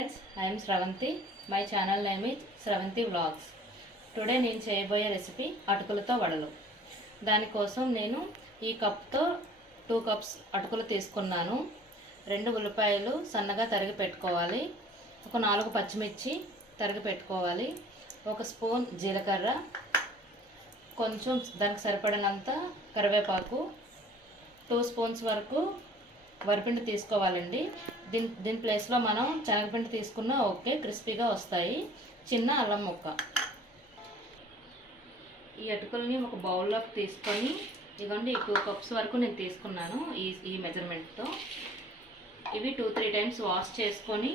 Friends, I am Sravanti. My channel name is Sravanti Vlogs. Today నేను చేయబోయే recipe అటుకులతో వడలు. దానికోసం నేను ఈ కప్తో 2 కప్స్ అటుకులు తీసుకున్నాను. 2 ఉల్లిపాయలు సన్నగా తరిగి పెట్టుకోవాలి. ఒక 4 పచ్చిమిర్చి తరిగి పెట్టుకోవాలి. 1 స్పూన్ జీలకర్ర, కొంచెం దానికి సరిపడినంత కరివేపాకు, 2 స్పూన్స్ వరకు వరిపిండి తీసుకోవాలండి. దీని ప్లేస్లో మనం శనగపిండి తీసుకున్నా ఓకే, క్రిస్పీగా వస్తాయి. చిన్న అల్లం ముక్క. ఈ అటుకుల్ని ఒక బౌల్లోకి తీసుకొని ఇదిగోండి 2 కప్స్ వరకు నేను తీసుకున్నాను ఈ మెజర్మెంట్తో. ఇవి 2-3 టైమ్స్ వాష్ చేసుకొని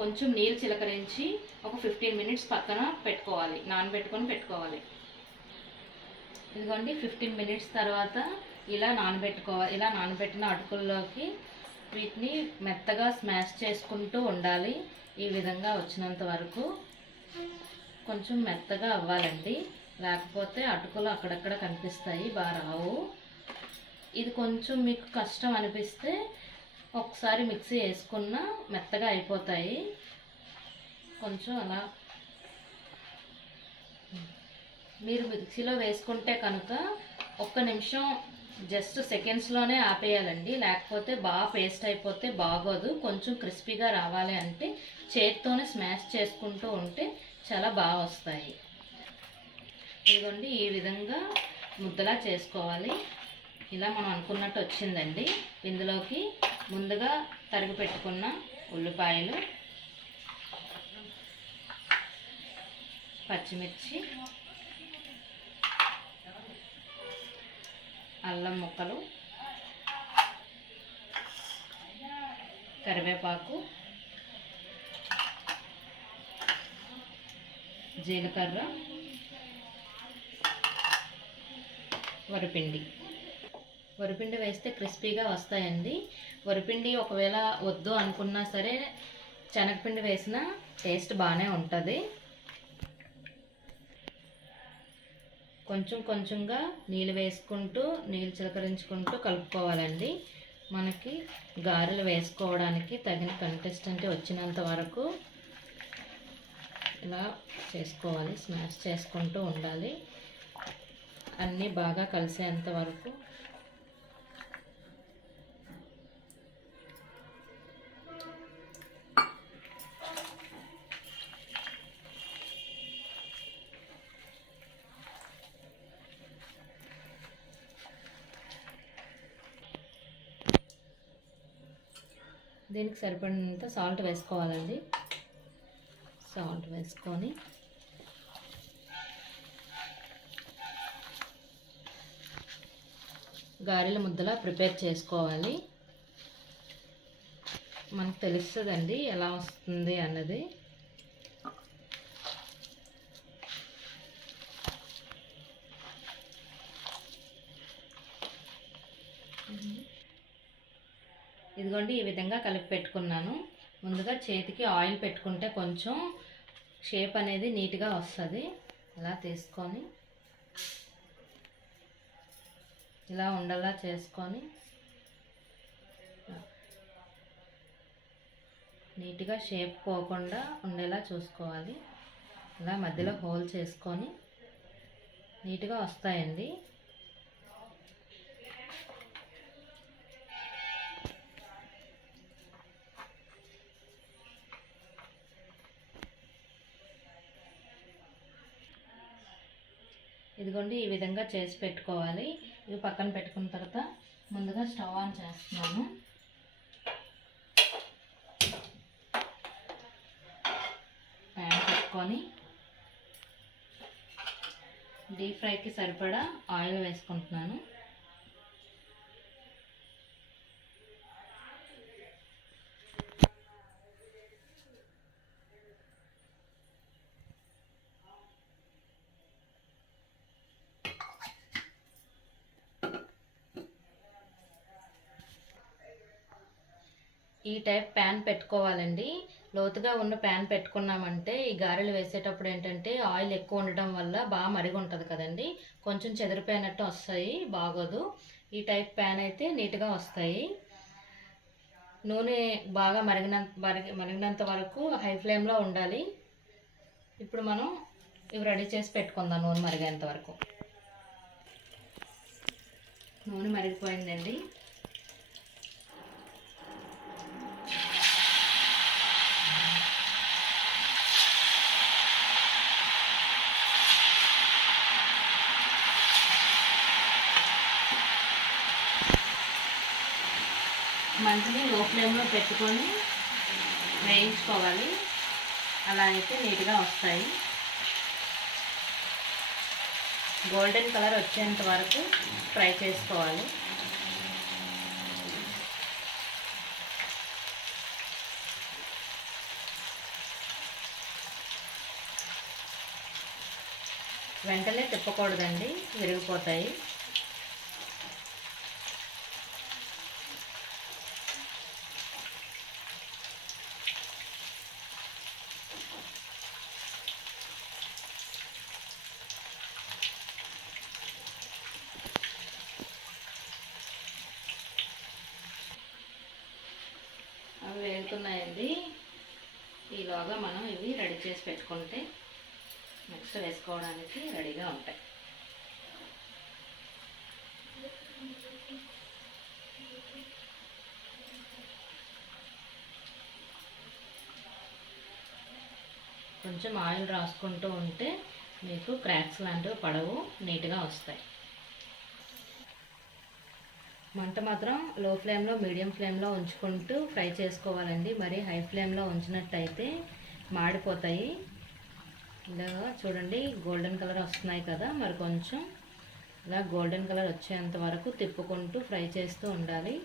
కొంచెం నీళ్ళు చిలకరించి ఒక 15 మినిట్స్ పక్కన పెట్టుకోవాలి, నానబెట్టుకొని పెట్టుకోవాలి. ఇదిగోండి 15 మినిట్స్ తర్వాత ఇలా నానబెట్టుకోవాలి. ఇలా నానబెట్టిన అటుకుల్లోకి వీటిని మెత్తగా స్మాష్ చేసుకుంటూ ఉండాలి. ఈ విధంగా వచ్చినంత వరకు కొంచెం మెత్తగా అవ్వాలండి, లేకపోతే అటుకులు అక్కడక్కడ కనిపిస్తాయి, బాగా రావు. ఇది కొంచెం మీకు కష్టం అనిపిస్తే ఒకసారి మిక్సీ వేసుకున్న మెత్తగా అయిపోతాయి. కొంచెం అలా మీరు మిక్సీలో వేసుకుంటే కనుక 1 నిమిషం జస్ట్ సెకండ్స్లోనే ఆపేయాలండి, లేకపోతే బాగా పేస్ట్ అయిపోతే బాగోదు. కొంచెం క్రిస్పీగా రావాలి అంటే చేతితోనే స్మాష్ చేసుకుంటూ ఉంటే చాలా బాగా వస్తాయి. ఇదిగోండి ఈ విధంగా ముద్దలా చేసుకోవాలి. ఇలా మనం అనుకున్నట్టు వచ్చిందండి. ఇందులోకి ముందుగా తరిగి పెట్టుకున్న ఉల్లిపాయలు, పచ్చిమిర్చి, అల్లం ముక్కలు, కరివేపాకు, జీలకర్ర, వరిపిండి. వరిపిండి వేస్తే క్రిస్పీగా వస్తాయండి. వరిపిండి ఒకవేళ వద్దు అనుకున్నా సరే శనగపిండి వేసినా టేస్ట్ బాగానే ఉంటుంది. కొంచెం కొంచెంగా నీళ్ళు వేసుకుంటూ నీళ్ళు చిలకరించుకుంటూ కలుపుకోవాలండి. మనకి గారెలు వేసుకోవడానికి తగిన కన్సిస్టెన్సీ వచ్చినంత వరకు ఇలా చేసుకోవాలి. స్మాష్ చేసుకుంటూ ఉండాలి, అన్నీ బాగా కలిసేంత వరకు. దీనికి సరిపడినంత సాల్ట్ వేసుకోవాలండి. సాల్ట్ వేసుకొని గారెల ముద్దలా ప్రిపేర్ చేసుకోవాలి. మనకు తెలుస్తుందండి ఎలా వస్తుంది అన్నది. ఇదిగోండి ఈ విధంగా కలిపి పెట్టుకున్నాను. ముందుగా చేతికి ఆయిల్ పెట్టుకుంటే కొంచెం షేప్ అనేది నీట్గా వస్తుంది. ఇలా తీసుకొని ఇలా ఉండలా చేసుకొని నీట్గా షేప్ పోకుండా ఉండేలా చూసుకోవాలి. ఇలా మధ్యలో హోల్ చేసుకొని నీట్గా వస్తాయండి. ఇదిగోండి ఈ విధంగా చేసి పెట్టుకోవాలి. ఇవి పక్కన పెట్టుకున్న తర్వాత ముందుగా స్టవ్ ఆన్ చేస్తున్నాను. ప్యాన్ పెట్టుకొని డీప్ ఫ్రైకి సరిపడా ఆయిల్ వేసుకుంటున్నాను. ఈ టైప్ ప్యాన్ పెట్టుకోవాలండి. లోతుగా ఉన్న ప్యాన్ పెట్టుకున్నామంటే ఈ గారెలు వేసేటప్పుడు ఏంటంటే ఆయిల్ ఎక్కువ ఉండడం వల్ల బాగా మరిగి ఉంటుంది కదండి, కొంచెం చెదిరిపోయినట్టు వస్తాయి, బాగోదు. ఈ టైప్ ప్యాన్ అయితే నీట్గా వస్తాయి. నూనె బాగా మరిగినంత వరకు హై ఫ్లేమ్లో ఉండాలి. ఇప్పుడు మనం ఇవి రెడీ చేసి పెట్టుకుందాం. నూనె మరిగేంత వరకు. నూనె మరిగిపోయిందండి. మంచిని లో ఫ్లేమ్లో పెట్టుకొని వేయించుకోవాలి. అలా అయితే నీట్గా వస్తాయి. గోల్డెన్ కలర్ వచ్చేంత వరకు ఫ్రై చేసుకోవాలి. వెంటనే తిప్పకూడదండి, విరిగిపోతాయి. అవి వేగుతున్నాయండి. ఈలోగా మనం ఇవి రెడీ చేసి పెట్టుకుంటే నెక్స్ట్ వేసుకోవడానికి రెడీగా ఉంటాయి. కొంచెం ఆయిల్ రాసుకుంటూ ఉంటే మీకు క్రాక్స్ లాంటివి పడవు, నీట్గా వస్తాయి. మంట మాత్రం లో ఫ్లేమ్లో మీడియం ఫ్లేమ్లో ఉంచుకుంటూ ఫ్రై చేసుకోవాలండి. మరి హై ఫ్లేమ్లో ఉంచినట్టయితే మాడిపోతాయి. ఇలా చూడండి, గోల్డెన్ కలర్ వస్తున్నాయి కదా, మరి కొంచెం ఇలా గోల్డెన్ కలర్ వచ్చేంత వరకు తిప్పుకుంటూ ఫ్రై చేస్తూ ఉండాలి.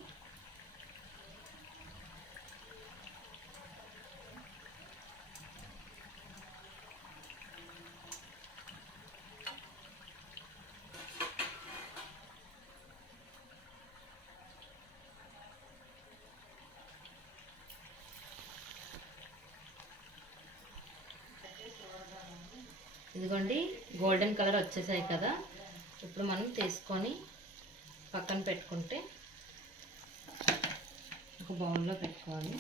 ఇదిగోండి, గోల్డెన్ కలర్ వచ్చేసాయి కదా. ఇప్పుడు మనం తీసుకొని పక్కన పెట్టుకుంటే ఒక బౌల్లో పెట్టుకోవాలి.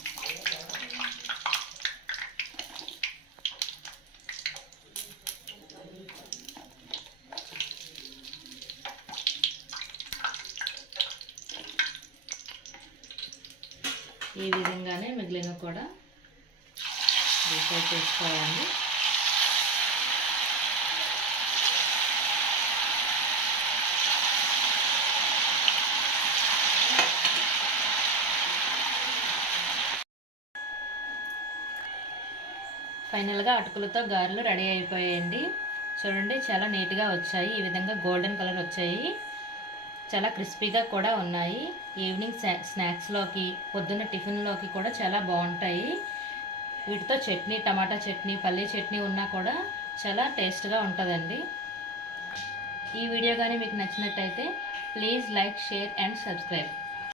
ఈ విధంగానే మిగిలిన కూడా డిసైడ్ చేసుకోవాలి. ఫైనల్గా అటుకులతో గారెలు రెడీ అయిపోయాయండి. చూడండి, చాలా నీట్గా వచ్చాయి. ఈ విధంగా గోల్డెన్ కలర్ వచ్చాయి. చాలా క్రిస్పీగా కూడా ఉన్నాయి. ఈవినింగ్ స్నాక్స్లోకి, పొద్దున్న టిఫిన్లోకి కూడా చాలా బాగుంటాయి. వీటితో చట్నీ, టమాటా చట్నీ, పల్లీ చట్నీ ఉన్నా కూడా చాలా టేస్ట్గా ఉంటుందండి. ఈ వీడియో కానీ మీకు నచ్చినట్టయితే please like, share and subscribe.